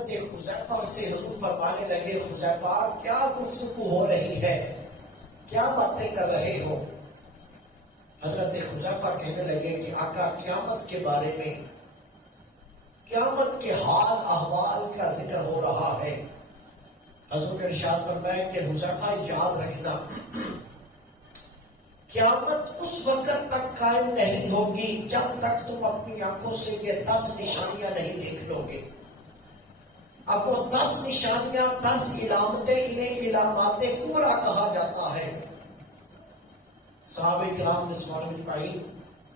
حضرت حذیفہ سے حضور فرمانے لگے حذیفہ کیا گفتگو ہو رہی ہے، کیا باتیں کر رہے ہو؟ حضرت حذیفہ کہنے لگے کہ آقا قیامت کے بارے میں، قیامت کے حال احوال کا ذکر ہو رہا ہے۔ حضور نے ارشاد فرمایا کہ حذیفہ یاد رکھنا، قیامت اس وقت تک قائم نہیں ہوگی جب تک تم اپنی آنکھوں سے یہ 10 نشانیاں نہیں دیکھ لو گے۔ اب وہ 10 نشانیاں، 10 علامتیں، انہیں علامات کبریٰ کہا جاتا ہے۔ صحابہ کرام رضوان اجمعین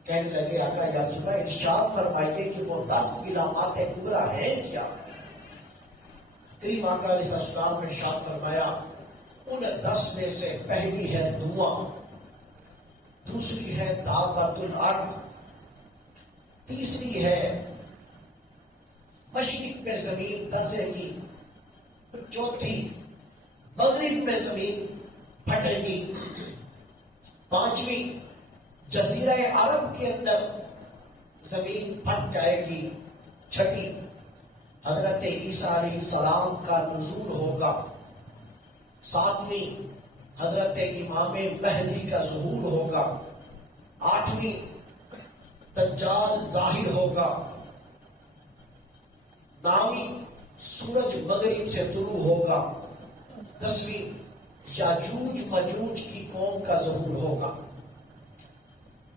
کہنے لگے آقا یا رسول اللہ ارشاد فرمائیے کہ وہ 10 علامات کبریٰ ہیں کیا؟ کریم آقا علیہ السلام نے ارشاد فرمایا ان 10 میں سے پہلی ہے دعا، دوسری ہے دابۃ الارض، تیسری ہے مشرق میں زمین دھسے گی، چوتھی مغرب میں زمین پھٹے گی، پانچویں جزیرہ عرب کے اندر زمین پھٹ جائے گی، چھٹی حضرت عیسیٰ علیہ السلام کا نزول ہوگا، ساتویں حضرت امام مہدی کا ظہور ہوگا، آٹھویں دجال ظاہر ہوگا، نویں سورج مغرب سے طلوع ہوگا، 10ویں یاجوج ماجوج کی قوم کا ظہور ہوگا۔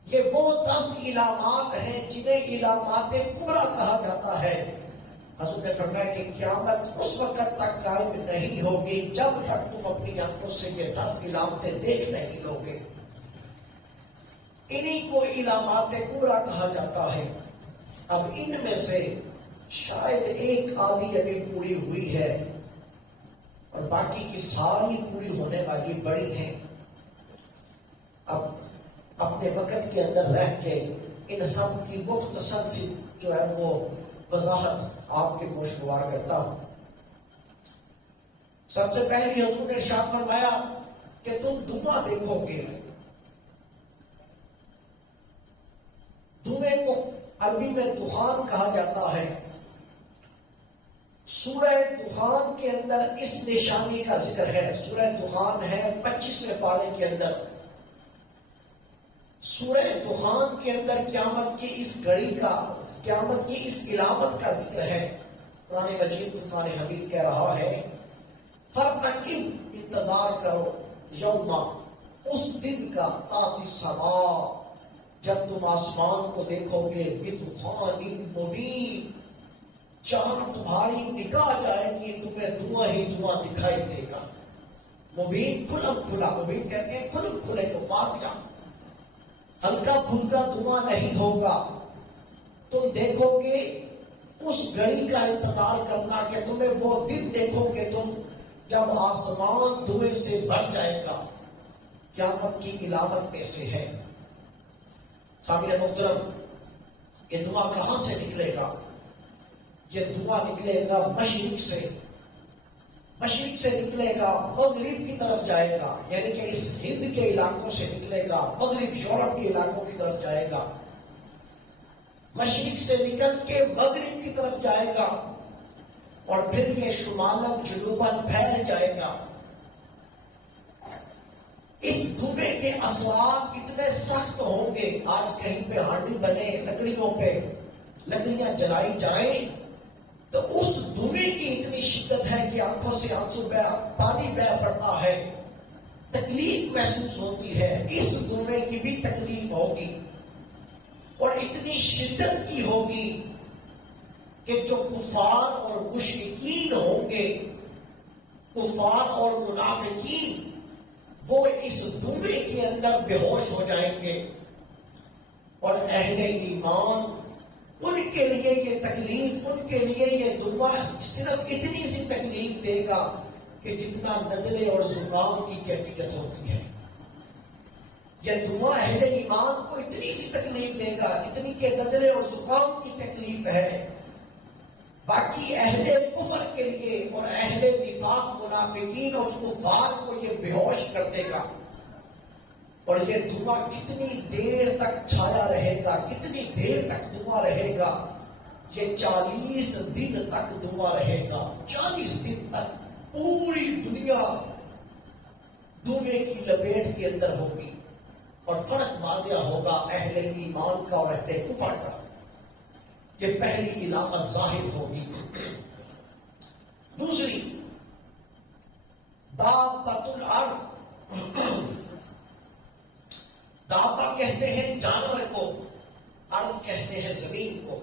یہ وہ 10 علامات ہیں جنہیں علامات کبریٰ کہا جاتا ہے۔ حضور نے فرمایا کہ قیامت اس وقت تک قائم نہیں ہوگی جب تک تم اپنی آنکھوں سے یہ 10 علامتیں دیکھ نہیں لو گے۔ انہی کو علامات کبریٰ کہا جاتا ہے۔ اب ان میں سے شاید ایک آدھی ابھی پوری ہوئی ہے اور باقی کی ساری پوری ہونے والی بڑی ہیں۔ اب اپنے وقت کے اندر رہ کے ان سب کی مختصر سی جو ہے وہ وضاحت آپ کے گوشوار کرتا ہوں۔ سب سے پہلی حضور نے ارشاد فرمایا کہ تم دھواں دیکھو گے۔ دھویں کو عربی میں دخان کہا جاتا ہے۔ سورہ دخان کے اندر اس نشانی کا ذکر ہے۔ سورہ دخان ہے 25ویں پارے کے اندر۔ سورہ دخان کے اندر قیامت کی اس گھڑی کا، قیامت کی اس علامت کا ذکر ہے۔ قرآن مجید فرقان حمید کہہ رہا ہے فَارْتَقِبْ، انتظار کرو، یوما، اس دن کا، تاتی السما، جب تم آسمان کو دیکھو گے، بِدُخَانٍ مُبِینٍ، چاند تمہاری نگاہ جائے گی، تمہیں دھواں ہی دھواں دکھائی دے گا۔ مبین کھلم کھلا، مبین کہتے ہیں کھلم کھلے کو، واضح، ہلکا پھلکا دھواں نہیں ہوگا۔ تم دیکھو گے، اس گھڑی کا انتظار کرنا کہ تمہیں وہ دن دیکھو گے تم جب آسمان دھویں سے بھر جائے گا۔ قیامت کی علامت میں سے ہے۔ سامعین محترم، یہ دھواں کہاں سے نکلے گا؟ یہ دھواں نکلے گا مشرق سے۔ مشرق سے نکلے گا، مغرب کی طرف جائے گا، یعنی کہ اس ہند کے علاقوں سے نکلے گا، مغرب یورپ کے علاقوں کی طرف جائے گا۔ مشرق سے نکل کے مغرب کی طرف جائے گا اور پھر یہ شمالاً جنوباً پھیل جائے گا۔ اس دھویں کے اثرات اتنے سخت ہوں گے، آج کہیں پہ ہانڈی بنے، لکڑیوں پہ لکڑیاں جلائی جائیں تو اس دھویں کی اتنی شدت ہے کہ آنکھوں سے آنسو پانی بہہ پڑتا ہے، تکلیف محسوس ہوتی ہے۔ اس دھویں کی بھی تکلیف ہوگی اور اتنی شدت کی ہوگی کہ جو کفار اور مشرکین ہوں گے، کفار اور منافقین، وہ اس دھویں کے اندر بے ہوش ہو جائیں گے، اور اہل ایمان ان کے لیے یہ تکلیف، ان کے لیے یہ دھواں صرف اتنی سی تکلیف دے گا کہ جتنا نزلے اور زکام کی کیفیت ہوتی ہے۔ یہ دھواں اہل ایمان کو اتنی سی تکلیف دے گا جتنی کہ نزلے اور زکام کی تکلیف ہے۔ باقی اہل کفر کے لیے اور اہل نفاق منافقین اور کفار کو یہ بے ہوش کر دے گا۔ اور یہ دھواں کتنی دیر تک چھایا رہے گا، کتنی دیر تک دھواں رہے گا، یہ 40 دن تک دھواں رہے گا. 40 دن تک پوری دنیا دھویں کی لپیٹ کے اندر ہوگی. اور فرق واضح ہوگا اہل ایمان کا اور اہل کفر کا. یہ پہلی علامت ظاہر ہوگی. دوسری، دابۃ الارض. دابہ کہتے ہیں جانور کو، ارض کہتے ہیں زمین کو،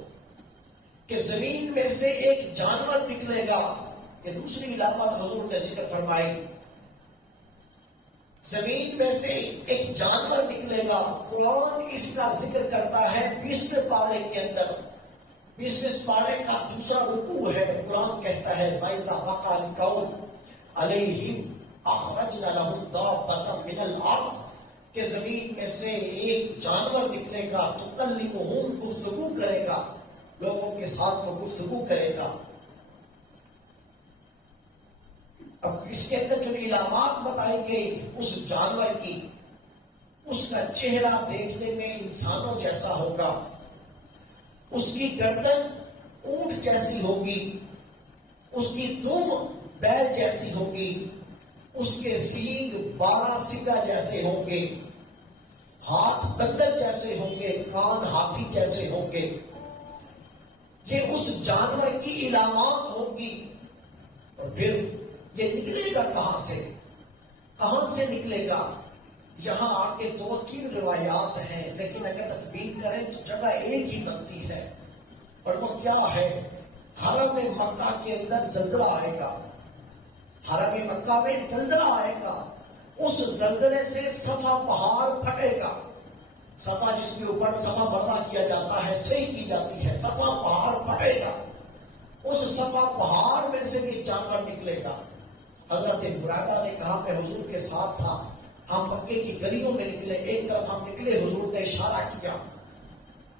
کہ زمین میں سے ایک جانور نکلے گا. یہ دوسری علامت حضور نے ذکر فرمائی. زمین میں سے ایک جانور نکلے گا. قرآن اس کا ذکر کرتا ہے 20ویں پارے کے اندر. 20ویں پارے کا دوسرا رکوع ہے. قرآن کہتا ہے وَإِذَا وَقَعَ الْقَوْلُ عَلَيْهِمْ أَخْرَجْنَا لَهُمْ دَابَّةً مِنَ الْأَرْضِ، کہ زمین میں سے ایک جانور نکلے گا تُكَلِّمُهُمْ، گفتگو کرے گا، لوگوں کے ساتھ وہ گفتگو کرے گا. اب اس کے اندر جو علامات بتائی گئی اس جانور کی، اس کا چہرہ دیکھنے میں انسانوں جیسا ہوگا، اس کی گردن اونٹ جیسی ہوگی، اس کی دم بیل جیسی ہوگی، اس کے سینگ 12 سنگا جیسے ہوں گے، ہاتھ بندر جیسے ہوں گے، کان ہاتھی جیسے ہوں گے. یہ اس جانور کی علامات ہوگی. اور پھر یہ نکلے گا کہاں سے؟ کہاں سے نکلے گا؟ یہاں آ کے 2-3 روایات ہیں، لیکن اگر تطبیق کریں تو جگہ ایک ہی بنتی ہے. اور وہ کیا ہے؟ حرم مکہ کے اندر زلزلہ آئے گا. حرم مکہ میں زلزلہ آئے گا. اس زلزلے سے صفا پہاڑ پھٹے گا. صفا جس کے اوپر صفا مرہ کیا جاتا ہے، صحیح کی جاتی ہے، صفا پہاڑ پھٹے گا. اس صفا پہاڑ میں سے بھی جانور نکلے گا. حضرت برادہ نے کہا میں حضور کے ساتھ تھا، ہم مکے کی گلیوں میں نکلے. ایک طرف ہم نکلے، حضور نے اشارہ کیا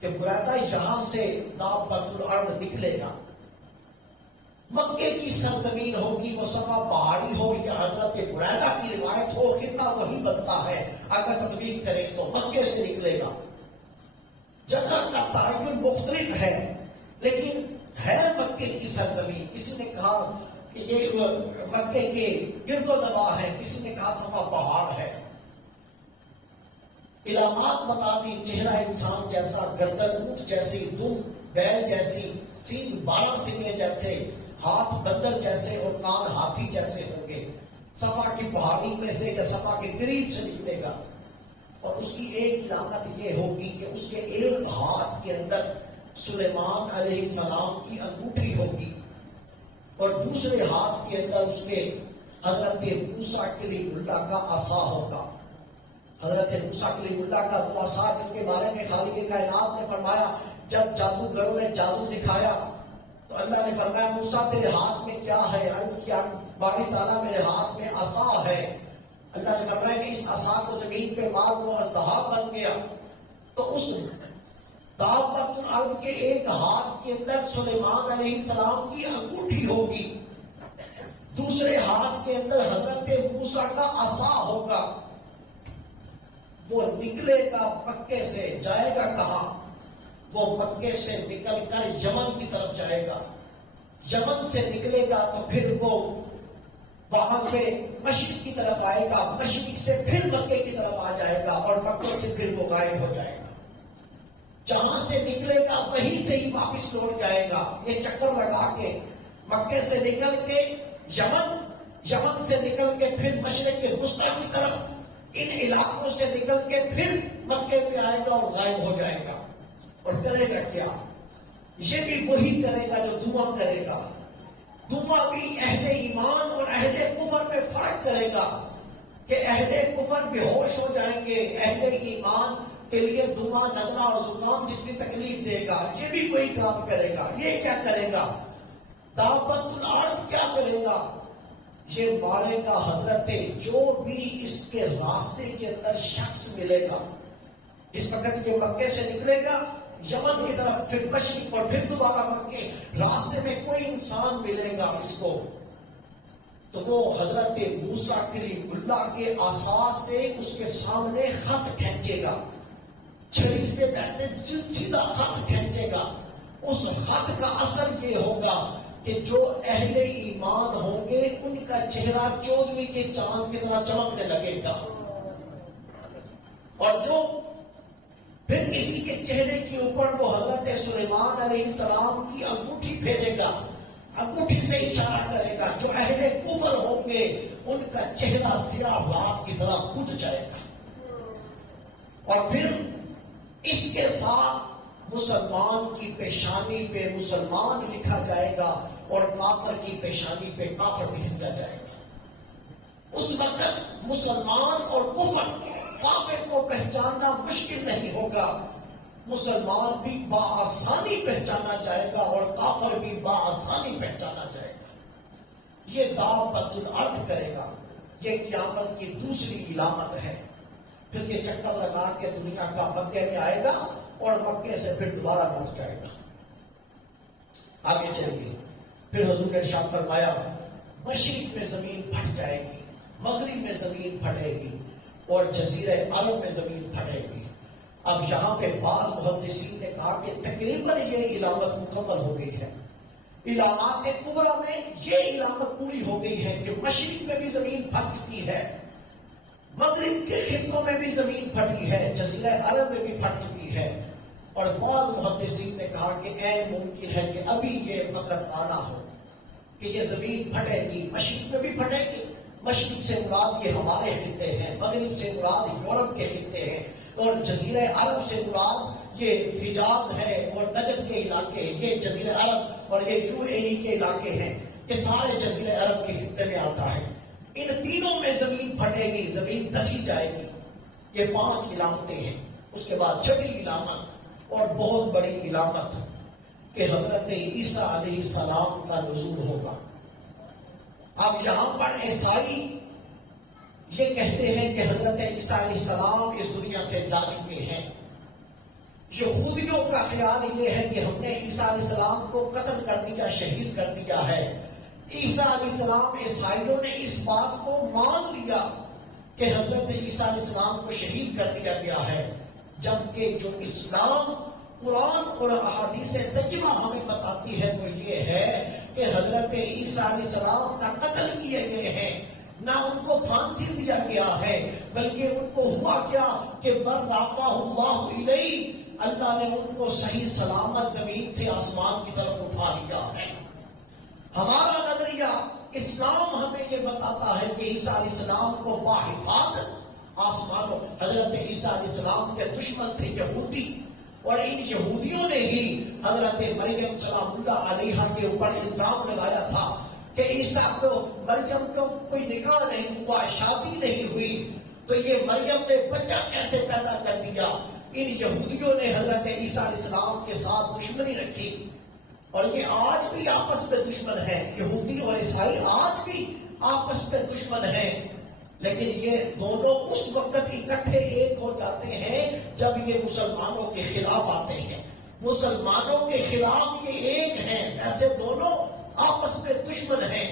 کہ برادہ یہاں سے دابۃ الارض نکلے گا. مکے کی سرزمین ہوگی، وہ صفا پہاڑی ہو یا حضرت برادہ کی روایت ہو، خطہ وہی بنتا ہے. اگر تطبیق کریں تو مکے سے نکلے گا. جگہ کا تعین مختلف ہے لیکن ہے مکے کی سرزمین. کسی نے کہا کہ یہ مکے کے گرد و نواح ہے، کسی نے کہا صفا پہاڑ ہے. علامات بتا دی، چہرہ انسان جیسا، گردن اونٹ جیسی، دم بیل جیسی، سینگ 12 سنگے جیسے، ہاتھ بندر جیسے اور کان ہاتھی جیسے ہوں گے. صفا کی پہاڑی میں سے یا صفا کے قریب سے نکلے گا. اور اس کی ایک علامت یہ ہوگی کہ اس کے ایک ہاتھ کے اندر سلیمان علیہ السلام کی انگوٹھی ہوگی اور دوسرے ہاتھ کے اندر اس کے حضرت موسیٰ کلیم اللہ کا عصا ہوگا. حضرت موسیٰ کلیم اللہ کا وہ عصا جس کے بارے میں خالق کائنات نے فرمایا، جب جادوگروں نے جادو دکھایا تو اللہ نے فرمایا موسیٰ تیرے ہاتھ میں کیا ہے؟ عرض کیا باری تعالیٰ میرے ہاتھ میں عصا ہے. اللہ نے فرمایا کہ اس عصا کو زمین پہ مار، وہ اژدہا بن گیا. تو اس دابۃ الارض کے ایک ہاتھ کے اندر سلیمان علیہ السلام کی انگوٹھی ہوگی، دوسرے ہاتھ کے اندر حضرت موسیٰ کا عصا ہوگا. وہ نکلے گا مکے سے، جائے گا کہاں؟ وہ مکے سے نکل کر یمن کی طرف جائے گا. یمن سے نکلے گا تو پھر وہ وہاں سے مشرق کی طرف آئے گا، مشرق سے پھر مکے کی طرف آ جائے گا اور مکے سے پھر وہ غائب ہو جائے گا. جہاں سے نکلے گا وہیں سے ہی واپس لوٹ جائے گا. یہ چکر لگا کے مکے سے نکل کے یمن سے نکل کے پھر مشرق کے وسطی کی طرف ان علاقوں سے نکل کے پھر مکے پہ آئے گا اور غائب ہو جائے گا. اور کرے گا کیا؟ یہ بھی وہی کرے گا جو دعا کرے گا. دعا بھی اہل ایمان اور اہل کفر میں فرق کرے گا کہ اہل کفر بے ہوش ہو جائیں گے، اہل ایمان کے لیے دعا نظرہ اور زکام جتنی تکلیف دے گا. یہ بھی کوئی کام کرے گا. یہ کیا کرے گا؟ دابۃ الارض کیا کرے گا؟ یہ مارے گا حضرت جو بھی اس کے راستے کے اندر شخص ملے گا. اس وقت یہ مکے سے نکلے گا یمن کی طرف، پھر مشرق اور پھر دوبارہ مکے، راستے میں کوئی انسان ملے گا اس کو تو وہ حضرت موسیٰ کلیم اللہ کے عصا سے اس کے سامنے خط کھینچے گا، چھری سے ویسے سیدھا خط کھینچے گا. اس حد کا اثر یہ ہوگا کہ جو اہل ایمان ہوں گے ان کا چہرہ 14ویں کے چاند کی طرح چمکنے لگے گا، اور جو پھر کسی کے چہرے کے اوپر وہ حضرت سلیمان علیہ السلام کی انگوٹھی بھیجے گا، انگوٹھی سے اشارہ کرے گا، جو اہل کفر ہوں گے ان کا چہرہ سیاہ رات کی طرح بجھ جائے گا، اور پھر اس کے ساتھ مسلمان کی پیشانی پہ مسلمان لکھا جائے گا اور کافر کی پیشانی پہ کافر لکھا جائے گا۔ اس وقت مسلمان اور کافر کو پہچاننا مشکل نہیں ہوگا، مسلمان بھی بآسانی پہچانا جائے گا اور کافر بھی بآسانی پہچانا جائے گا۔ یہ دعوت الارض کرے گا، یہ قیامت کی دوسری علامت ہے۔ پھر یہ چکر لگا کے دنیا کا مکے میں آئے گا اور مکے سے پھر دوبارہ لوٹ جائے گا۔ آگے چلیے، پھر حضور نے ارشاد فرمایا مشرق میں زمین پھٹ جائے گی، مغرب میں زمین پھٹے گی اور جزیرہ عرب میں زمین پھٹے گی۔ اب یہاں پہ بعض محدثین نے کہا کہ تقریباً یہ علامت مکمل ہو گئی ہے، علامات کبریٰ میں یہ علامت پوری ہو گئی ہے کہ مشرق میں بھی زمین پھٹ چکی ہے، مغرب کے خطوں میں بھی زمین پھٹی ہے، جزیرہ عرب میں بھی پھٹ چکی ہے، اور بعض محدثین نے کہا کہ عین ممکن ہے کہ ابھی یہ وقت آنا ہو کہ یہ زمین پھٹے گی، مشرق میں بھی پھٹے گی، مشرق سے مراد یہ ہمارے خطے ہیں، مغرب سے مراد یورپ کے خطے ہیں، اور جزیرہ عرب سے مراد یہ حجاز ہے اور نجد کے علاقے، یہ جزیرہ عرب اور یہ UAE کے علاقے ہیں، یہ سارے جزیرہ عرب کے خطے میں آتا ہے۔ ان تینوں میں زمین پھٹے گی، زمین دسی جائے گی۔ یہ 5 علامتیں ہیں۔ اس کے بعد 6ویں علامت اور بہت بڑی علامت کہ حضرت عیسیٰ علیہ السلام کا نزول ہوگا۔ اب یہاں پر عیسائی یہ کہتے ہیں کہ حضرت عیسیٰ علیہ السلام اس دنیا سے جا چکے ہیں۔ یہودیوں کا خیال یہ ہے کہ ہم نے عیسیٰ علیہ السلام کو قتل کر دیا، شہید کر دیا ہے۔ عیسیٰ علیہ السلام عیسائیوں نے اس بات کو مان لیا کہ حضرت عیسیٰ علیہ السلام کو شہید کر دیا گیا ہے، جبکہ جو اسلام، قرآن اور احادیث تجمع ہمیں بتاتی ہے وہ یہ ہے کہ حضرت عیسیٰ علیہ السلام نہ قتل کیے گئے ہیں، نہ ان کو پھانسی دیا گیا ہے، بلکہ ان کو ہوا کیا کہ برافع اللہ علیہ، اللہ نے ان کو صحیح سلامت زمین سے آسمان کی طرف اٹھا لیا ہے۔ ہمارا نظریہ اسلام ہمیں یہ بتاتا ہے کہ عیسیٰ علیہ السلام کو باحفاظت آسمانوں، حضرت عیسیٰ علیہ السلام کے دشمن تھے یہودی، اور ان یہودیوں نے ہی حضرت مریم سلام اللہ علیہا کے اوپر الزام لگایا تھا کہ عیسیٰ کو، مریم کو کوئی نکاح نہیں ہوا، شادی نہیں ہوئی، تو یہ مریم نے بچہ کیسے پیدا کر دیا۔ ان یہودیوں نے حضرت عیسیٰ علیہ السلام کے ساتھ دشمنی رکھی، اور یہ آج بھی آپس میں دشمن ہیں، یہودی اور عیسائی آج بھی آپس میں دشمن ہیں، لیکن یہ دونوں اس وقت اکٹھے ایک ہو جاتے ہیں جب یہ مسلمانوں کے خلاف آتے ہیں۔ مسلمانوں کے خلاف یہ ایک ہیں، ایسے دونوں آپس میں دشمن ہیں۔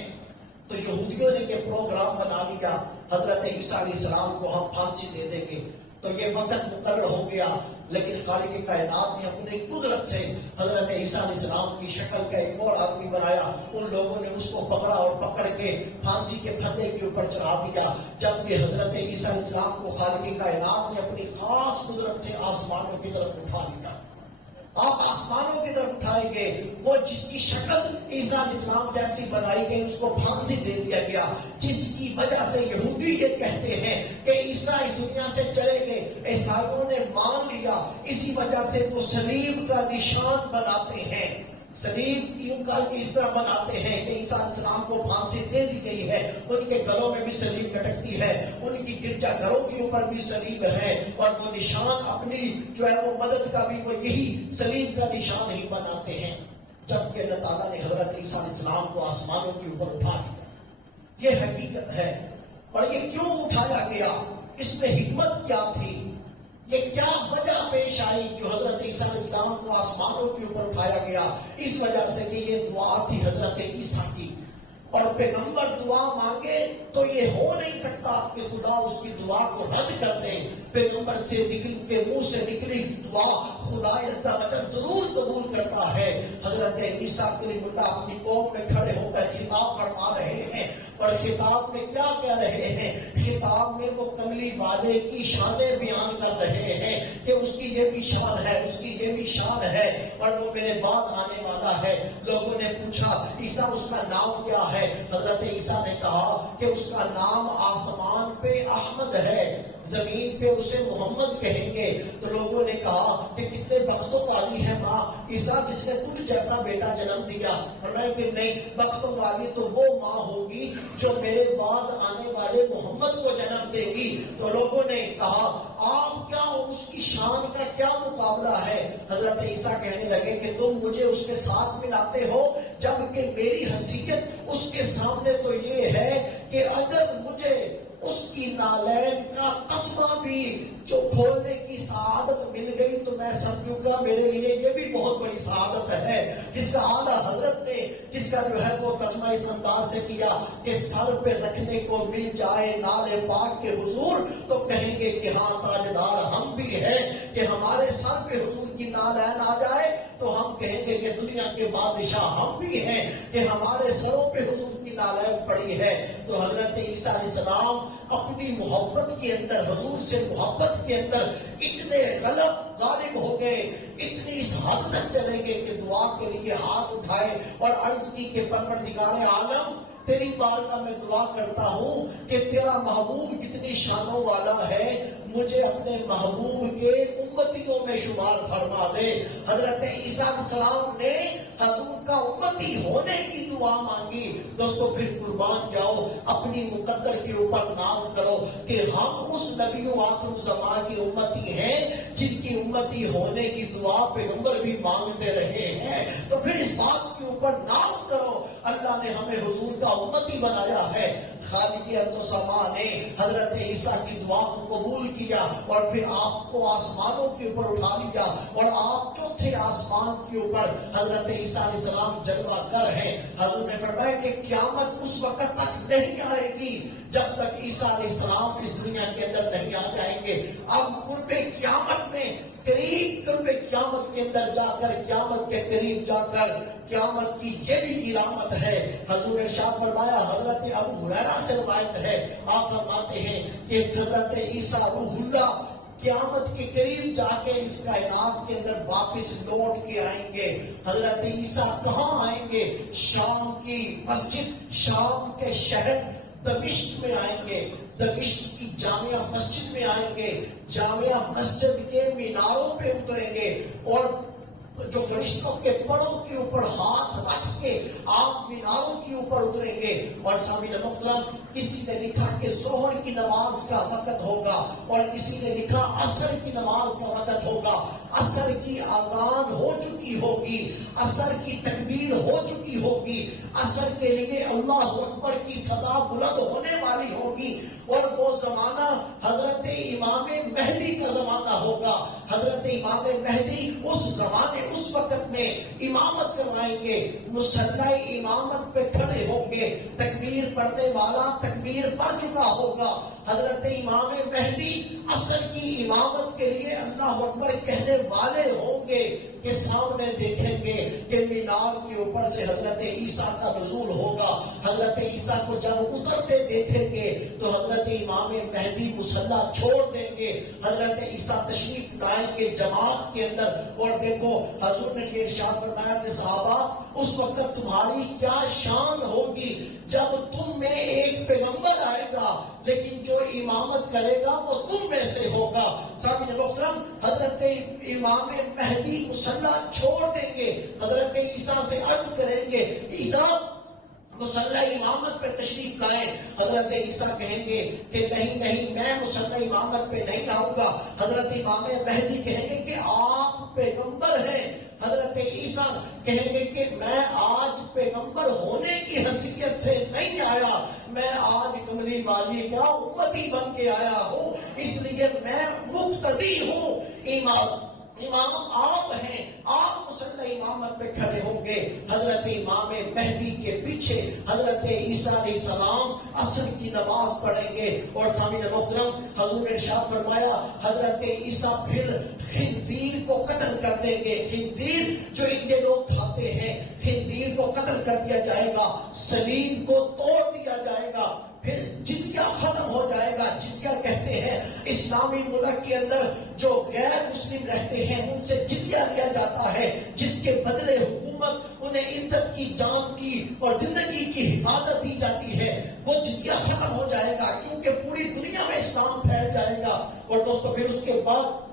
تو یہودیوں نے یہ پروگرام بنا لیا حضرت عیسیٰ علیہ السلام کو ہم پھانسی دے دیں گے، تو یہ وقت مقرر ہو گیا، لیکن خالق کائنات نے اپنی قدرت سے حضرت عیسیٰ علیہ السلام کی شکل کا ایک اور آدمی بنایا، ان لوگوں نے اس کو پکڑا اور پکڑ کے پھانسی کے پھندے کے اوپر چڑھا دیا، جبکہ حضرت عیسیٰ علیہ السلام کو خالق کائنات نے اپنی خاص قدرت سے آسمانوں کی طرف اٹھا لیا۔ آپ آسمانوں کی طرف اٹھائیں گے، وہ جس کی شکل عیسیٰ علیہ السلام جیسی بنائی گئی اس کو پھانسی دے دیا گیا، جس کی وجہ سے یہودی یہ کہتے ہیں کہ عیسیٰ اس دنیا سے چلے گئے، عیسائیوں نے مان لیا، اسی وجہ سے وہ صلیب کا نشان بناتے ہیں، صلیب یوں کا اس طرح بناتے ہیں کہ عیسیٰ علیہ السلام کو پھانسی دے دی گئی ہے، ان کے گلوں میں بھی صلیب لٹکتی ہے، ان کی گرجا گھروں کے اوپر بھی صلیب ہے، اور وہ نشان اپنی جو ہے وہ مدد کا بھی وہ یہی صلیب کا نشان ہی بناتے ہیں، جبکہ اللہ تعالیٰ نے حضرت عیسیٰ علیہ السلام کو آسمانوں کے اوپر اٹھا دیا۔ یہ حقیقت ہے، اور یہ کیوں اٹھایا گیا، اس میں حکمت کیا تھی، یہ کیا وجہ پیش آئی جو حضرت عیسیٰ علیہ السلام کو آسمانوں کے اوپر اٹھایا گیا؟ اس وجہ سے کہ یہ دعا تھی حضرت عیسیٰ کی، اور پیغمبر دعا مانگے تو یہ ہو نہیں سکتا کہ خدا اس کی دعا کو رد کر دے. پیغمبر سے کے منہ سے نکلی دعا خدا عز و جل ضرور قبول کرتا ہے. حضرت عیسیٰ کلیم اللہ اپنی قوم میں کھڑے ہو کر خطاب فرما رہے ہیں، اور خطاب میں کیا کہہ رہے ہیں؟ خطاب میں وہ کملی والے کی شانیں بیان کر رہے ہیں کہ اس کی یہ بھی شان ہے، اس کی یہ بھی شان ہے، اور وہ میرے بعد آنے والا ہے. لوگوں نے پوچھا عیسیٰ اس کا نام کیا ہے؟ حضرت عیسیٰ نے کہا کہ اس کا نام آسمان پہ احمد ہے، زمین پہ اسے محمد کہیں گے. تو لوگوں نے کہا کہ کتنے بختوں والی ہے ماں عیسیٰ جس نے تجھ جیسا بیٹا جنم دیا. فرمایا کہ نہیں، بختوں والی تو وہ ماں ہوگی جو میرے بعد آنے والے محمد کو جنم دے گی. تو لوگوں نے کہا آپ کیا اس کی شان کا کیا مقابلہ ہے؟ حضرت عیسیٰ کہنے لگے کہ تم مجھے اس کے ساتھ ملاتے ہو، جبکہ میری حیثیت اس کے سامنے تو یہ ہے کہ اگر مجھے اس کی نالین کا قصبہ بھی جو کھولنے کی سعادت مل گئی تو میں سمجھوں گا میرے لیے یہ بھی بہت بڑی سعادت ہے. جس کا اعلیٰ حضرت نے جس کا جو ہے وہ ترجمہ اس انداز سے کیا کہ سر پہ رکھنے کو مل جائے نال پاک کے حضور تو کہیں گے کہ ہاں تاجدار ہم بھی ہیں. کہ ہمارے سر پہ حضور کی نالین آ جائے تو ہم کہیں گے کہ دنیا کے بادشاہ ہم بھی ہیں، کہ ہمارے سروں پہ حضور کی نالین پڑی ہے. تو حضرت عیسیٰ علیہ السلام اپنی محبت کے اندر، حضور سے محبت کے اندر اتنے غالب ہو گئے، اتنی اس حد تک چلے گئے کہ دعا کے لیے ہاتھ اٹھائے اور عرض کی کہ پروردگار عالم تیری بارگاہ میں دعا کرتا ہوں کہ تیرا محبوب کتنی شانوں والا ہے، مجھے اپنے محبوب کے امتیوں میں شمار فرما دے. حضرت عیسیٰ علیہ السلام نے حضور کا امتی ہونے کی دعا مانگی. دوستو پھر قربان جاؤ، اپنی مقدر کے اوپر ناز کرو کہ ہم اس نبی و آخر الزمان کی امتی ہیں جن کی امتی ہونے کی دعا پیغمبر بھی مانگتے رہے ہیں. تو پھر اس بات کے اوپر ناز کرو، اللہ نے ہمیں حضور کا امتی بنایا ہے. خالق ارض و سما نے حضرت عیسیٰ کی دعا کو قبول کیا اور پھر آپ کو آسمانوں کے اوپر اٹھا لیا، اور آپ چوتھے آسمان کے اوپر حضرت عیسیٰ علیہ السلام جلوہ گر ہیں. حضور نے فرمایا کہ قیامت اس وقت تک نہیں آئے گی جب تک عیسیٰ علیہ السلام اس دنیا کے اندر نہیں آ جائیں گے. اب قرب قیامت میں قرب قیامت کے اندر جا کر، قیامت کے قریب جا کر قیامت کی یہ بھی علامت ہے. حضور نے ارشاد فرمایا، حضرت ابو ہریرہ سے روایت ہے، آپ فرماتے ہیں کہ حضرت عیسیٰ روح اللہ قیامت کے قریب جا کے اس کائنات کے اندر واپس لوٹ کے آئیں گے. حضرت عیسیٰ کہاں آئیں گے؟ شام کی مسجد، شام کے شہر دمشق میں آئیں گے. دمشق کی جامعہ مسجد میں آئیں گے، جامعہ مسجد کے میناروں پہ اتریں گے، اور جو فرشتوں کے پڑوں کے اوپر ہاتھ رکھ کے آپ میناروں کے اوپر اتریں گے. اور سامعین محترم، کسی نے لکھا کہ ظہر کی نماز کا وقت ہوگا، اور کسی نے لکھا عصر کی نماز کا وقت ہوگا. عصر کی اذان ہو چکی ہوگی، عصر کی تکبیر ہو چکی ہوگی، عصر کے لیے اللہ اکبر کی صدا بلند ہونے والی ہوگی، اور وہ زمانہ حضرت امام مہدی کا زمانہ ہوگا. حضرت امام مہدی اس زمانے، اس وقت میں امامت کروائیں گے، مصلی امامت پہ کھڑے ہوں گے، تکبیر پڑھنے والا تکبیر پڑھ چکا ہوگا. حضرت امام مہدی عصر کی امامت کے لیے اللہ اکبر کہنے والے ہوں گے کہ سامنے دیکھیں گے کہ مینار کے اوپر سے حضرت عیسیٰ کا نزول ہوگا. حضرت عیسیٰ کو جب اترتے دیکھیں گے تو حضرت امام مہدی مصلی چھوڑ دیں گے، حضرت عیسیٰ تشریف لائیں گے جماعت کے اندر. اور دیکھو حضور نے یہ ارشاد فرمایا کہ صحابہ اس وقت تمہاری کیا شان ہوگی جب تم میں ایک پیغمبر آئے گا لیکن جو امامت کرے گا وہ تم میں سے ہوگا. سامعین محترم، حضرت امام مہدی مصلی چھوڑ دیں گے، حضرت عیسیٰ سے عرض کریں گے عیسیٰ مصلی امامت پہ تشریف لائیں. حضرت عیسیٰ کہیں گے کہ نہیں نہیں، میں مصلی امامت پہ نہیں آؤں گا. حضرت امام مہدی کہیں گے کہ آپ پیغمبر ہیں. حضرت عیسیٰ کہیں گے کہ میں آج پیغمبر ہونے کی حیثیت سے نہیں آیا، میں آج کملی والی کا امتی بن کے آیا ہوں، اس لیے میں مقتدی ہوں. امام آپ ہیں، آپ مصلی امامت پہ کھڑے ہوں گے، حضرت امام مہدی کے پیچھے حضرت عیسیٰ علیہ السلام عصر کی نماز پڑھیں گے۔ اور سامعین محترم، حضور نے ارشاد فرمایا حضرت عیسیٰ پھر خنزیر کو قتل کر دیں گے۔ خنزیر جو ان کے لوگ کھاتے ہیں، خنزیر کو قتل کر دیا جائے گا، سلیم کو توڑ دیا جائے گا، پھر جزیہ ختم ہو جائے گا۔ جزیہ کہتے ہیں اسلامی ملک کے اندر جو غیر مسلم رہتے ہیں ان سے جزیہ لیا جاتا ہے، جس کے بدلے حکومت انہیں عزت کی، جان کی اور زندگی کی حفاظت دی جاتی ہے۔ وہ جزیہ ختم ہو جائے گا کیونکہ پوری دنیا میں اسلام پھیل جائے گا۔ اور دوستو پھر اس کے بعد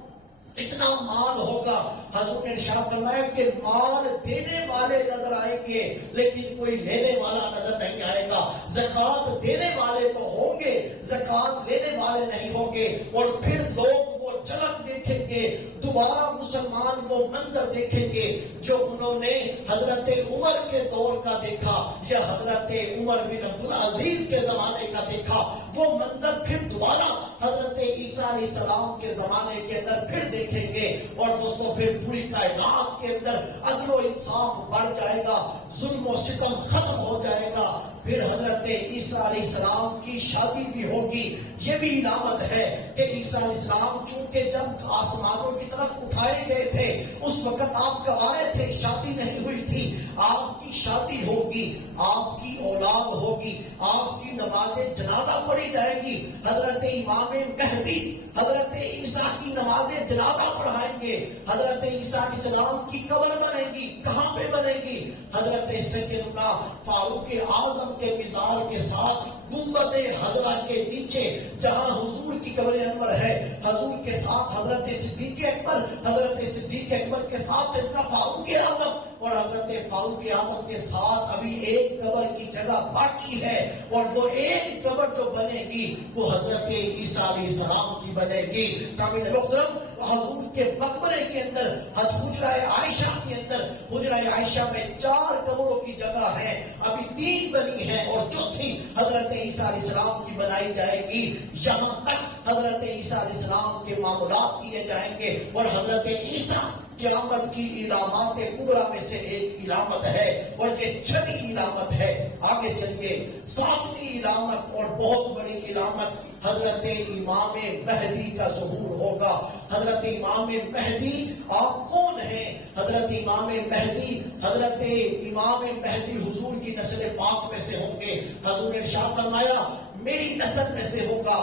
اتنا مال ہوگا، حضور نے ارشاد فرمایا کہ مال دینے والے نظر آئیں گے لیکن کوئی لینے والا نظر نہیں آئے گا۔ زکوٰۃ دینے والے تو ہوں گے، زکوٰۃ لینے والے نہیں ہوں گے۔ اور پھر لوگ وہ جھلک دیکھیں گے، دوبارہ مسلمان وہ منظر دیکھیں گے جو انہوں نے حضرت عمر کے دور کا دیکھا یا حضرت عمر بن عبدالعزیز کے زمانے کا دیکھا، وہ منظر پھر دوبارہ حضرت عیسیٰ علیہ السلام کے زمانے کے اندر پھر دیکھیں گے۔ اور دوستو پھر پوری کائنات کے اندر عدل و انصاف بڑھ جائے گا، ظلم و ستم ختم ہو جائے گا۔ پھر حضرت عیسیٰ علیہ السلام کی شادی بھی ہوگی۔ یہ بھی علامت ہے کہ عیسیٰ علیہ السلام چونکہ جب آسمانوں کی طرف اٹھائے گئے تھے اس وقت آپ گوارے تھے، شادی نہیں ہوئی تھی۔ آپ کی شادی ہوگی، آپ کی اولاد ہوگی، آپ کی نماز جنازہ پڑھی جائے گی۔ حضرت امام مہدی حضرت عیسیٰ کی نماز جنازہ پڑھائیں گے۔ حضرت عیسیٰ علیہ السلام کی قبر بنے گی، کہاں پہ بنے گی؟ حضرت سیدنا فاروق اعظم کے مزار کے ساتھ گنبد حضرہ کے نیچے جہاں حضور کی قبر انور ہے، حضور کے ساتھ حضرت صدیق اکبر، حضرت صدیق اکبر کے ساتھ سیدنا فاروق اعظم، اور حضرت فاروق اعظم کے ساتھ ابھی ایک قبر کی جگہ باقی ہے، اور وہ ایک قبر جو بنے گی وہ حضرت عیسیٰ علیہ السلام کی بنے گی۔ سامعین محترم، حضور کے مقبرے کے اندر حجرہ عائشہ کے اندر، حجرہ عائشہ میں 4 قبروں کی جگہ ہے، ابھی 3 بنی ہیں اور چوتھی حضرت عیسیٰ علیہ السلام کی بنائی جائے گی۔ یہاں تک حضرت عیسیٰ علیہ السلام کے معاملات کیے جائیں گے۔ اور حضرت عیسیٰ قیامت کی علامات کبریٰ میں سے ایک علامت ہے اور یہ 6ویں علامت ہے۔ آگے چلیے، 7ویں علامت اور بہت بڑی علامت حضرت امام مہدی کا ظہور ہوگا۔ حضرت امام مہدی آپ کون ہیں؟ حضرت امام مہدی، حضرت امام مہدی حضور کی نسل پاک میں سے ہوں گے۔ حضور نے ارشاد فرمایا میری نسل میں سے ہوگا،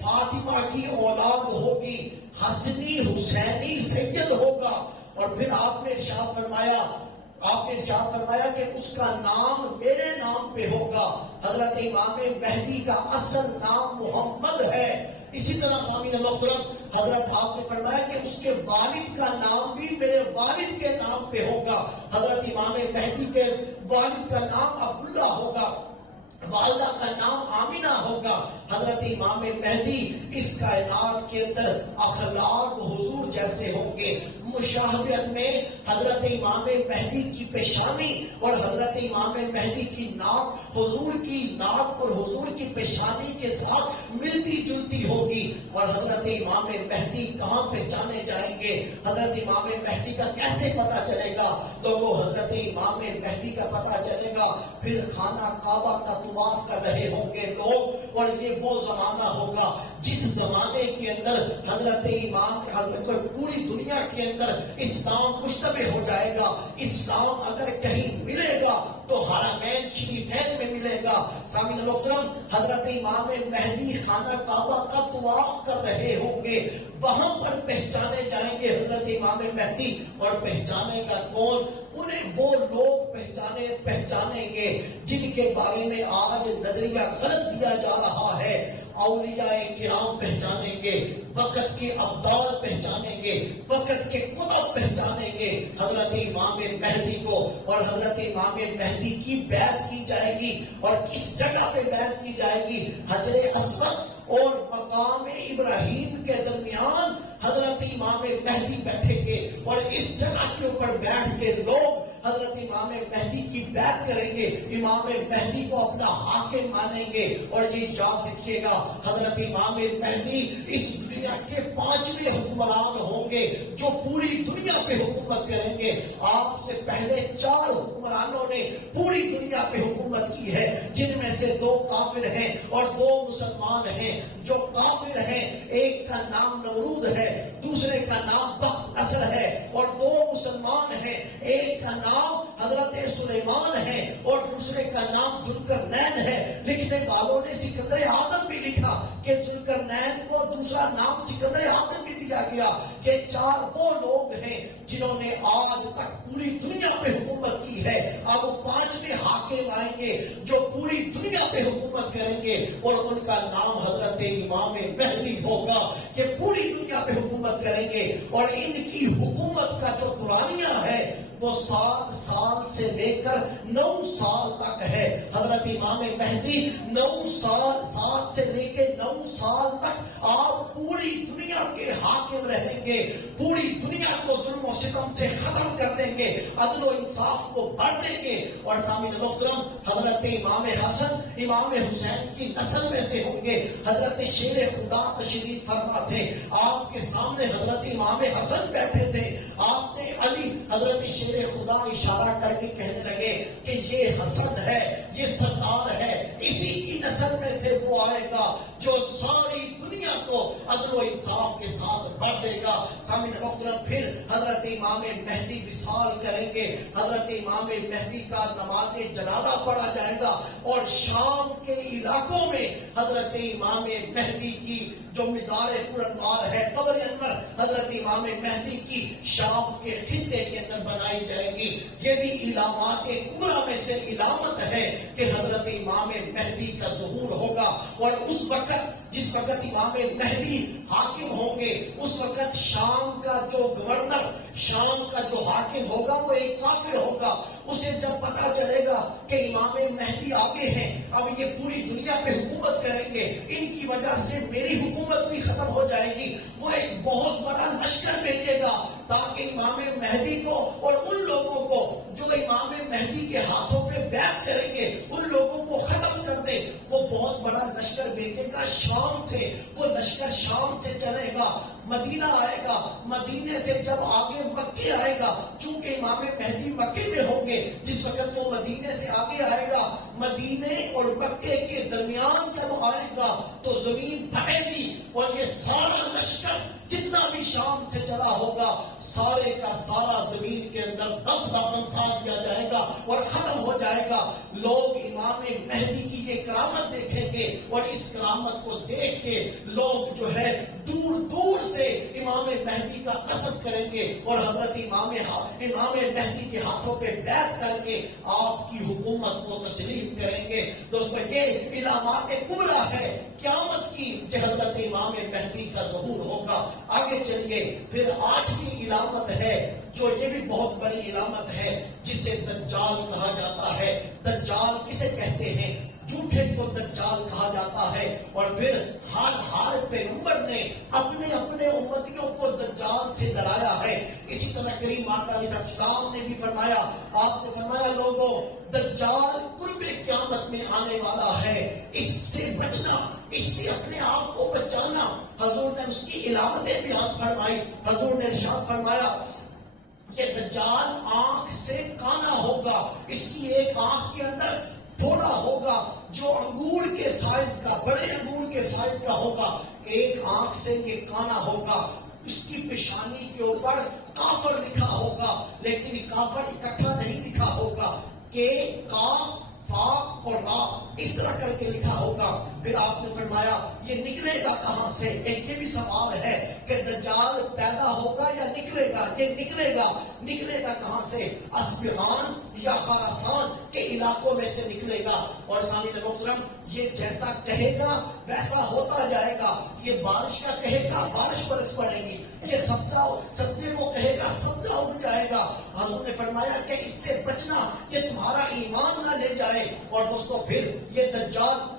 فاطمہ کی اولاد ہوگی، حسنی حسینی سید ہوگا۔ اور پھر آپ نے ارشاد فرمایا کہ اس کا نام میرے نام پہ ہوگا۔ حضرت امام مہدی کا اصل نام محمد ہے۔ اسی طرح سامعین محترم، حضرت آپ نے فرمایا کہ اس کے والد کا نام بھی میرے والد کے نام پہ ہوگا۔ حضرت امام مہدی کے والد کا نام عبداللہ ہوگا، والدہ کا نام آمینہ ہوگا۔ حضرت امام مہدی اس کائنات کے اندر اخلاق حضور جیسے ہوں گے۔ مشاہدت میں حضرت امام مہدی کی پیشانی اور حضرت امام مہدی کی ناک حضور کی ناک اور حضور کی پیشانی کے ساتھ ملتی جلتی ہوگی۔ اور حضرت امام مہدی کہاں پہ جانے جائیں گے؟ حضرت امام مہدی کا کیسے پتا چلے گا؟ لوگوں، حضرت امام مہدی کا پتا چلے گا پھر خانہ کعبہ کا طواف کر رہے ہوں گے لوگ، اور یہ وہ زمانہ ہوگا جس زمانے کے اندر حضرت پوری دنیا کے اندر اسلام مشتبہ ہو جائے گا۔ اسلام اگر کہیں ملے گا تو حرمین شریفین میں ملے گا۔ سامعین محترم، حضرت امام مہدی خانہ کعبہ کا طواف کر رہے ہوں گے، وہاں پر پہچانے جائیں گے حضرت امام مہدی۔ اور پہچانے کا کون؟ انہیں وہ لوگ پہچانیں گے جن کے بارے میں آج نظریہ غلط دیا جا رہا ہے۔ اولیاء کرام پہچانیں گے، وقت کے ابدال پہچانیں گے، وقت کے کتب پہچانیں گے حضرت امام مہدی کو۔ اور حضرت امام مہدی کی بیعت کی جائے گی، اور کس جگہ پہ بیعت کی جائے گی؟ حجر اسود اور مقام ابراہیم کے درمیان حضرت امام مہدی بیٹھیں گے، اور اس جگہ کے اوپر بیٹھ کے لوگ حضرت امام مہدی کی بیعت کریں گے، امام مہدی کو اپنا حاکم مانیں گے. اور یہ یاد رکھیے گا حضرت امام مہدی اس دنیا کے 5ویں حکمران ہوں گے جو پوری دنیا پہ حکومت کریں گے. آپ سے پہلے 4 حکمرانوں نے پوری دنیا پہ حکومت کی ہے، جن میں سے 2 کافر ہیں اور 2 مسلمان ہیں. جو کافر ہیں ایک کا نام نمرود ہے، دوسرے کا نام بخت اثر ہے، اور 2 مسلمان ہیں ایک کا نام حضرت سلیمان ہے اور دوسرے کا نام ذوالقرنین ہے. لکھنے والوں نے سکندر اعظم بھی لکھا کہ ذوالقرنین کو دوسرا نام سکندر اعظم بھی دیا گیا کہ 4 وہ لوگ ہیں جنہوں نے آج تک پوری دنیا پہ حکومت کی ہے. اب 5ویں حاکم آئیں گے جو پوری دنیا پہ حکومت کریں گے اور ان کا نام حضرت امام مہدی ہوگا کہ پوری دنیا پہ حکومت کریں گے. اور ان کی حکومت کا جو دورانیہ ہے وہ 7 سال سے لے کر 9 سال تک ہے. حضرت امام مہدی 9 سال 7 سے لے کے 9 سال تک آپ پوری دنیا کے حاکم رہیں گے. پوری دنیا کو ظلم و ستم سے ختم کر دیں گے، عدل و انصاف کو بڑھ دیں گے. اور سامعین محترم، حضرت امام حسن امام حسین کی نسل میں سے ہوں گے. حضرت شیر خدا تشریف فرما تھے، آپ کے سامنے حضرت امام حسن بیٹھے تھے. آپ نے علی حضرت شیر خدا اشارہ کر کے کہنے لگے کہ یہ حسن ہے، یہ سردار ہے، اسی کی نسل میں سے وہ آئے گا جو ساری دنیا کو عدل و انصاف کے ساتھ بڑھ دے گا. سامعین محترم، پھر حضرت امام مہدی وصال کریں گے. حضرت امام مہدی کا نماز جنازہ پڑھا جائے گا اور شام کے علاقوں میں حضرت امام مہدی کی جو مزار پرانوار ہے، قبر انور حضرت امام مہدی کی شام کے خطے کے اندر بنائی جائے گی. یہ بھی علامات کبریٰ میں سے علامت ہے کہ حضرت امام مہدی کا ظہور ہوگا. اور اس وقت جس وقت امام مہدی حاکم ہوں گے اس وقت شام کا جو گورنر، شام کا جو حاکم ہوگا وہ ایک کافر ہوگا. اسے جب پتا چلے گا کہ امام مہدی آگے ہیں، اب یہ پوری دنیا پہ حکومت کریں گے، ان کی وجہ سے میری حکومت بھی ختم ہو جائے گی، وہ ایک بہت بڑا لشکر بھیجے گا تاکہ امام مہدی کو اور ان لوگوں کو جو امام مہدی کے ہاتھوں پہ بیعت کریں گے ان لوگوں کو ختم کر دے. وہ بہت بڑا لشکر بھیجے گا شام سے. وہ لشکر شام سے چلے گا، مدینہ آئے گا، مدینے سے جب آگے مکے آئے گا، چونکہ امام مہدی مکے میں ہوں گے، جس وقت وہ مدینے سے آگے آئے گا، مدینے اور مکے کے درمیان جب آئے گا تو زمین پھٹے گی اور یہ سارا لشکر جتنا بھی شام سے چلا ہوگا سارے کا سارا زمین کے اندر دبسا دیا جائے گا اور ختم ہو جائے گا. لوگ امام مہدی کی یہ کرامت دیکھیں گے اور اس کرامت کو دیکھ کے لوگ جو ہے دور دور سے امام مہدی کا قصد کریں گے اور حضرت امام مہدی کے ہاتھوں پہ بیعت کر کے آپ کی حکومت کو تسلیم کریں گے. دوستو، یہ علامات کبریٰ ہے قیامت کی کہ حضرت امام مہدی کا ظہور ہوگا. آگے چلیے، پھر 8ویں علامت ہے جو یہ بھی بہت بڑی علامت ہے جسے دجال کہا جاتا ہے. دجال کسے کہتے ہیں؟ جھوٹے کو دجال کہا جاتا ہے. اور پھر ہر پیغمبر نے اپنے اپنے امتیوں کو دجال سے ڈرایا ہے. اسی طرح کریم آقا علیہ السلام نے بھی فرمایا، آپ نے فرمایا لوگوں دجال قرب قیامت میں آنے والا ہے، اس سے بچنا، اس سے اپنے آپ کو بچانا. حضور نے اس کی علامتیں بیان فرمائی. حضور نے ارشاد فرمایا کہ دجال آنکھ سے کانا ہوگا، اس کی ایک آنکھ کے اندر تھوڑا ہوگا جو انگور کے سائز کا، بڑے انگور کے سائز کا ہوگا، ایک آنکھ سے یہ کانا ہوگا. اس کی پیشانی کے اوپر کافر لکھا ہوگا، لیکن کافر اکٹھا نہیں لکھا ہوگا کہ کاف فا اور را اس طرح کر کے لکھا ہوگا. پھر آپ نے فرمایا یہ نکلے گا کہاں سے؟ ایک یہ بھی سوال ہے کہ دجال پیدا ہوگا یا نکلے گا؟ یہ نکلے گا کہاں سے؟ اسبہان یا خراسان کے علاقوں میں سے نکلے گا. اور سامعین محترم، یہ جیسا کہے گا ویسا ہوتا جائے گا. یہ بارش کا کہے گا بارش برس پڑے گی، یہ سبزے کو کہے گا سبزہ اگ جائے گا. حضور نے فرمایا کہ اس سے بچنا، یہ تمہارا ایمان نہ لے جائے. اور دوستو، پھر یہ دجال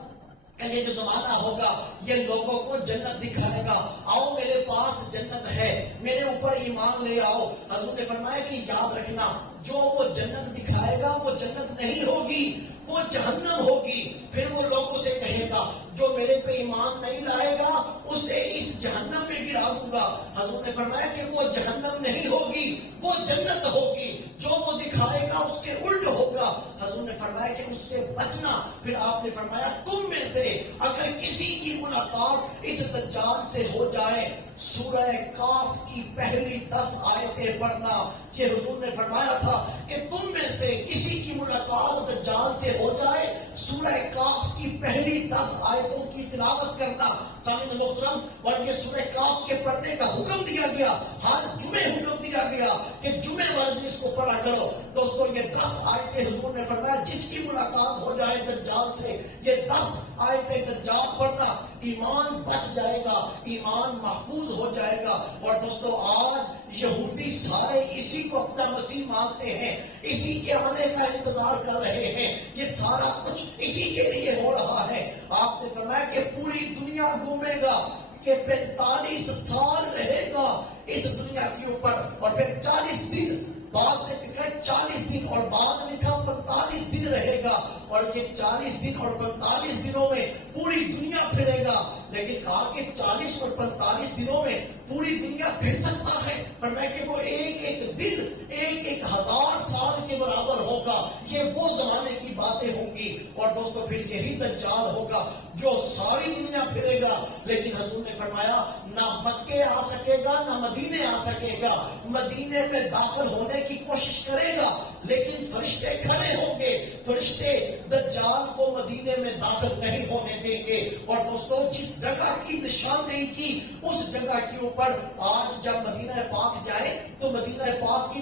کہ یہ جو زمانہ ہوگا یہ لوگوں کو جنت دکھائے گا، آؤ میرے پاس جنت ہے، میرے اوپر ایمان لے آؤ۔ حضور نے فرمایا کہ یاد رکھنا جو وہ جنت دکھائے گا وہ جنت نہیں ہوگی، وہ جہنم ہوگی۔ پھر وہ لوگوں سے کہے گا جو میرے پہ ایمان نہیں لائے گا اسے اس جہنم میں گرا دوں گا۔ حضور نے فرمایا کہ وہ جہنم نہیں ہوگی، وہ جنت ہوگی، جو وہ دکھائے گا اس کے الٹ ہوگا۔ حضور نے فرمایا کہ اس سے بچنا۔ پھر آپ نے فرمایا تم میں سے اگر کسی کی ملاقات اس دجال سے ہو جائے سورہ کاف کی پہلی 10 آیتیں پڑھنا۔ یہ حضور نے فرمایا تھا کہ تم میں سے کسی کی ملاقات دجال سے ہو جائے سورہ کاف کی پہلی 10 آیتوں کی تلاوت کرنا۔ سامعین محترم، اور یہ سورہ کاف کے پڑھنے کا حکم دیا گیا، ہر جمعے حکم دیا گیا کہ جمعے والے اس کو پڑھا کرو۔ دوستو یہ 10 آیتیں حضور نے فرمایا جس کی ملاقات ہو جائے دجال سے یہ 10 آیتیں دجال پڑھنا، ایمان بچ جائے گا، ایمان محفوظ ہو جائے گا۔ اور دوستو آج یہودی سارے اسی کو اپنا مسیح مانتے ہیں، اسی کے آنے کا انتظار کر رہے ہیں، یہ سارا کچھ اسی کے لیے ہو رہا ہے۔ آپ نے فرمایا کہ پوری دنیا گھومے گا، کہ 45 سال رہے گا اس دنیا کے اوپر، اور پھر 40 دن، بعد میں لکھا 40 دن اور بعد میں لکھا 45 دن رہے گا، اور یہ 40 دن اور 45 دنوں میں پوری دنیا پھرے گا۔ لیکن کہا کہ 40 اور 45 دنوں میں پوری دنیا پھر سکتا ہے، پر میں کہ وہ ایک ایک دن 1000 سال کے برابر ہوگا۔ یہ وہ زمانے کی باتیں ہوں گی۔ اور دوستو پھر یہی دجال ہوگا جو ساری دنیا پھرے گا، لیکن حضور نے فرمایا نہ مکے آ سکے گا نہ مدینے آ سکے گا۔ مدینے میں داخل ہونے کی کوشش کرے گا لیکن فرشتے کھڑے ہوں گے، فرشتے دجال کو مدینے میں داخل نہیں ہونے دیں گے۔ اور دوستو جس جگہ کی نشاندہی کی اس جگہ کے اوپر آج جب مدینہ پاک جائے تو مدینہ پاک کی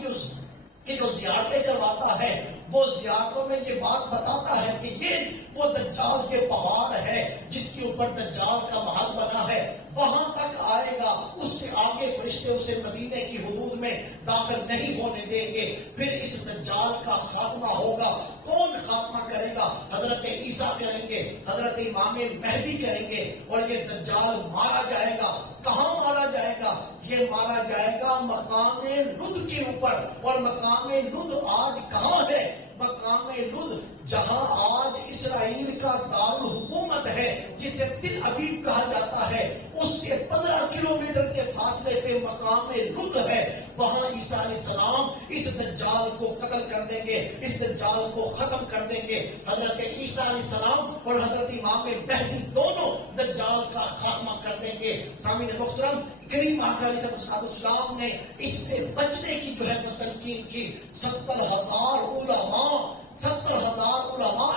جو زیارتیں کرواتا ہے وہ زیارتوں میں یہ بات بتاتا ہے کہ یہ وہ دجال کے پہاڑ ہے جس کے اوپر دجال کا محل بنا ہے، وہاں تک آئے گا، اس سے آگے فرشتے اسے مدینے کی حدود میں داخل نہیں ہونے دیں گے۔ پھر اس دجال کا خاتمہ ہوگا۔ کون خاتمہ کرے گا؟ حضرت عیسیٰ کریں گے، حضرت امام مہدی کریں گے، اور یہ دجال مارا جائے گا۔ کہاں مارا جائے گا؟ یہ مارا جائے گا مقام لد کے اوپر۔ اور مقام لد آج کہاں ہے؟ مقام لد جہاں آج اسرائیل کا دارالحکومت ہے، جسے تل ابیب کہا جاتا ہے، اس سے 15 کلومیٹر کے فاصلے پہ مقام لد ہے۔ وہاں عیسیٰ علیہ السلام اس دجال کو قتل کر دیں گے، اس دجال کو ختم کر دیں گے۔ حضرت عیسیٰ علیہ السلام اور حضرت امام مہدی دونوں دجال کا خاتمہ کر دیں گے۔ سامعین محترم، کریم آقا علیہ السلام نے اس سے بچنے کی جو ہے وہ تلقین کی۔ 70,000 علماء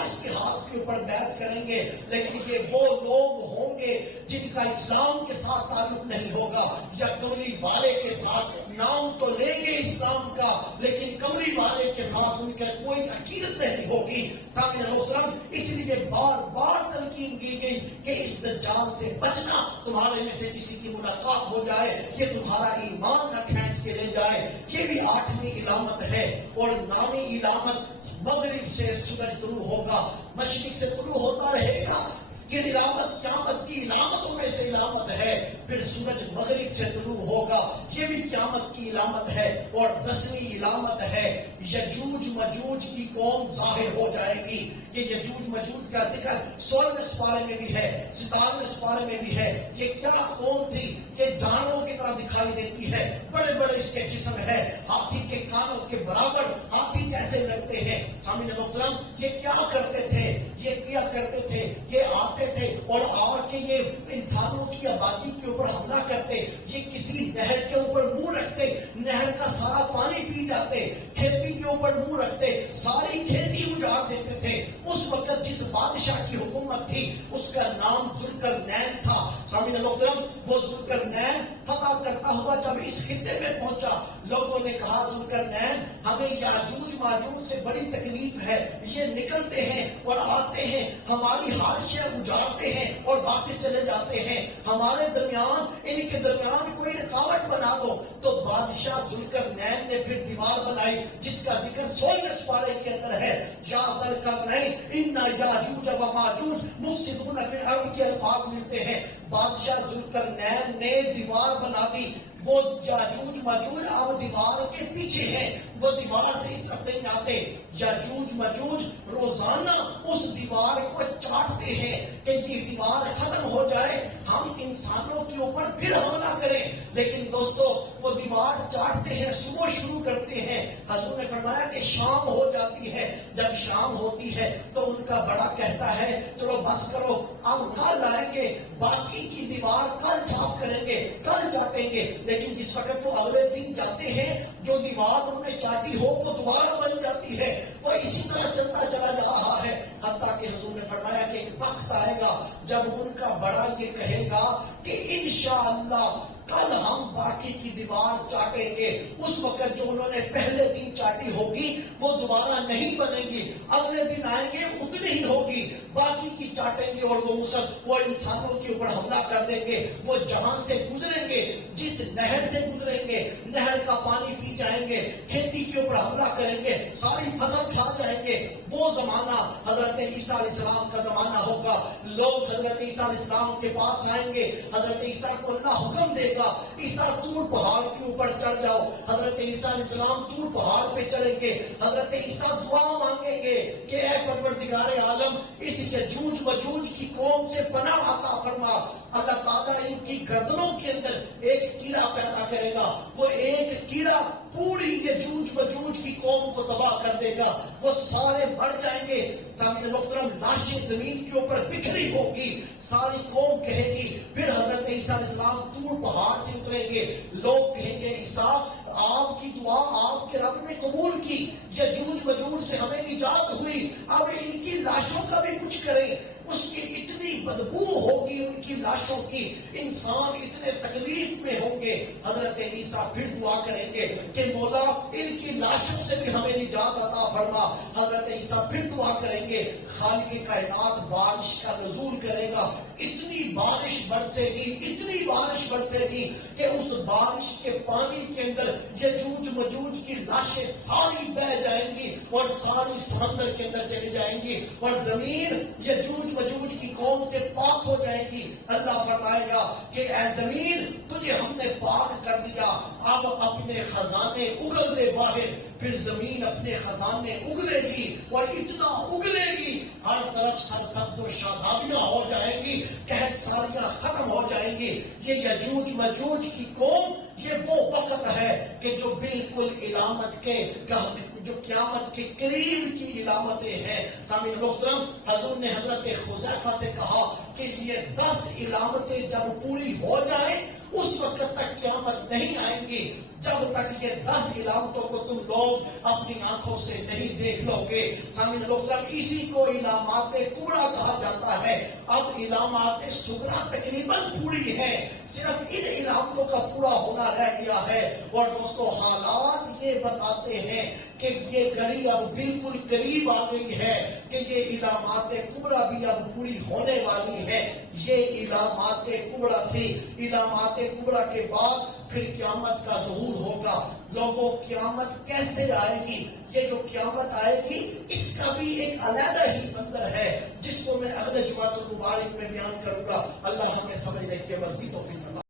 اس کے ہاتھ کے اوپر بیعت کریں گے، لیکن یہ وہ لوگ ہوں گے جن کا اسلام کے ساتھ تعلق نہیں ہوگا، یا کملی والے کے ساتھ نام تو لیں گے اسلام کا لیکن کملی والے کے ساتھ ان کا کوئی عقیدت نہیں ہوگی۔ سامعین محترم، اس لیے بار بار تلقین کی گئی کہ اس دجال سے بچنا، تمہارے میں سے کسی کی ملاقات ہو جائے یہ تمہارا ایمان نہ کھینچ کے لے جائے۔ یہ بھی 8ویں علامت ہے۔ اور 9ویں علامت مغرب سے سورج طلوع ہوگا، مشرق سے طلوع ہوتا رہے گا۔ یہ علامت قیامت کی علامتوں میں سے علامت ہے۔ پھر سورج مغرب سے طلوع ہوگا، یہ بھی قیامت کی علامت ہے۔ اور 10ویں علامت ہے یجوج مجوج کی قوم ظاہر ہو جائے گی۔ یہ یجوج مجوج کا ذکر 16ویں سپارے میں بھی ہے، 17ویں سپارے میں بھی ہے۔ یہ کیا قوم تھی؟ یہ جانوروں کی طرح دکھائی دیتی ہے، بڑے بڑے اس کے جسم ہے، ہاتھی کے کانوں کے برابر ہاتھی جیسے لگتے ہیں۔ سامعین محترم، یہ کیا کرتے تھے؟ یہ آتے تھے اور آ کے یہ انسانوں کی آبادی کے اوپر حملہ کرتے، یہ کسی نہر کے اوپر منہ رکھتے، نہر کا سارا پانی پی جاتے، کھیتی کے اوپر منہ رکھتے، ساری کھیتی اجاڑ دیتے تھے۔ اس وقت جس بادشاہ کی حکومت تھی اس کا نام ذوالقرنین تھا۔ سامعین محترم، وہ ذوالقرنین فتح کرتا ہوا جب اس خطے میں پہنچا، لوگوں نے کہا ذوالقرنین ہمیں یاجوج ماجوج سے بڑی تکلیف ہے، یہ نکلتے ہیں اور آتے ہیں، ہماری حاشیاں اجاڑتے ہیں اور واپس چلے جاتے ہیں، ہمارے درمیان ان کے درمیان کوئی رکاوٹ بنا دو۔ تو بادشاہ ذوالقرنین نے پھر دیوار بنائی جس کا ذکر 16ویں سپارے کے اندر ہے۔ یا ذوالقرنین ان یاجوج و ماجوج مفسدون فی الارض کے الفاظ ملتے ہیں۔ بادشاہ ذوالقرنین نے دیوار بنا دی، وہ یاجوج ماجوج اب دیوار کے پیچھے ہیں، وہ دیوار سے اس طرف نہیں آتے۔ یاجوج ماجوج روزانہ اس دیوار کو چاٹتے ہیں کہ یہ دیوار ختم ہو جائے، ہم انسانوں کے اوپر پھر حملہ کریں۔ لیکن دوستو وہ دیوار چاٹتے ہیں، صبح شروع کرتے ہیں، حضور نے فرمایا کہ شام ہو جاتی ہے، جب شام ہوتی ہے تو ان کا بڑا کہتا ہے چلو بس کرو، اب کل آئیں گے، باقی کی دیوار کل صاف کریں گے، کل چاٹیں گے۔ لیکن جس وقت وہ اگلے دن جاتے ہیں، جو دیوار انہوں نے چاٹی ہو وہ دوبارہ بن جاتی ہے، وہ اسی طرح چلتا چلا جا رہا ہے، حتیٰ کہ حضور نے فرمایا کہ ایک وقت آئے گا جب ان کا بڑا یہ کہے گا کہ انشاءاللہ کل ہم باقی کی دیوار چاٹیں گے۔ اس وقت جو انہوں نے پہلے دن چاٹی ہوگی وہ دوبارہ نہیں بنے گی، اگلے دن آئیں گے اتنی ہی ہوگی، باقی کی چاٹیں گے اور وہ انسانوں کے اوپر حملہ کر دیں گے۔ وہ جہاں سے گزریں گے، جس نہر سے گزریں گے، نہر کا پانی پی جائیں گے، کھیتی کے اوپر حملہ کریں گے، ساری فصل کھا جائیں گے۔ وہ زمانہ حضرت عیسیٰ علیہ السلام کا زمانہ ہوگا، لوگ حضرت عیسیٰ علیہ السلام کے پاس آئیں گے، حضرت عیسیٰ کو اللہ حکم دے گا عیسیٰ طور پہاڑ کے اوپر چڑھ جاؤ، حضرت عیسیٰ علیہ السلام طور پہاڑ پہ چڑھیں گے، حضرت عیسیٰ دعا مانگیں گے کہ اے پروردگار عالم اس یجوج مجوج کی قوم سے پناہ عطا فرما۔ اللہ تعالیٰ ان کی گردنوں کے اندر ایک کیڑا پیدا کرے گا، وہ ایک کیڑا پوری یجوج مجوج کی قوم کو تباہ کر دے گا، وہ سارے مر جائیں گے۔ سامعین محترم، لاشیں زمین کے اوپر بکھری ہوگی، ساری قوم کہے گی، پھر حضرت عیسیٰ علیہ السلام طور پہاڑ سے اتریں گے، لوگ کہیں گے عیسیٰ آپ کی دعا آپ کے رب نے قبول کی، یجوج مجوج سے ہمیں نجات ہوئی، اب ان کی لاشوں کا بھی کچھ کریں۔ اس کی اتنی بدبو ہوگی ان کی لاشوں کی، انسان اتنے تکلیف میں ہوں گے۔ حضرت عیسیٰ پھر دعا کریں گے کہ مولا ان کی لاشوں سے بھی ہمیں نجات عطا فرما۔ حضرت عیسیٰ پھر دعا کریں گے، خالق کائنات بارش کا نزول کرے گا، اتنی بارش برسے گی، اتنی بارش برسے گی کہ اس بارش کے پانی کے اندر یجوج مجوج کی لاشیں ساری بہ جائیں گی اور ساری سمندر کے اندر چلی جائیں گی، اور زمین یجوج مجوج کی قوم سے پاک ہو جائے گی۔ اللہ فرمائے گا کہ اے زمین تجھے ہم نے پاک کر دیا، اب اپنے خزانے اگل دے باہر۔ پھر زمین اپنے خزانے اگلے گی اور اتنا اگلے گی، ہر طرف سرسبز و شادابیاں ہو جائیں گی، قحط سالیاں ختم ہو جائیں گی۔ یہ یجوج مجوج کی قوم یہ وہ وقت ہے کہ جو بالکل علامت کے جو قیامت کے قریب کی علامتیں ہیں۔ سامعین محترم، حضور نے حضرت حذیفہ سے کہا کہ یہ 10 علامتیں جب پوری ہو جائیں اس وقت تک قیامت نہیں آئیں گی، جب تک یہ 10 علامتوں کو تم لوگ اپنی آنکھوں سے نہیں دیکھ لو گے۔ سامعین محترم، اسی کو علامات کبریٰ کہا جاتا ہے۔ اب علامات صغریٰ تقریباً پوری ہے، صرف ان علامتوں کا پورا ہونا رہ گیا ہے، اور دوستو حالات یہ بتاتے ہیں کہ یہ گھڑی اب بالکل قریب آ گئی ہے کہ یہ علامات کبریٰ بھی اب پوری ہونے والی ہے۔ یہ علامات کبریٰ تھی، علامات کبریٰ کے بعد پھر قیامت کا ظہور ہوگا۔ لوگوں قیامت کیسے آئے گی؟ یہ جو قیامت آئے گی اس کا بھی ایک علیحدہ ہی منظر ہے جس کو میں اگلے جمعہ المبارک میں بیان کروں گا۔ اللہ ہمیں سمجھنے کی عمل کی توفیق عطا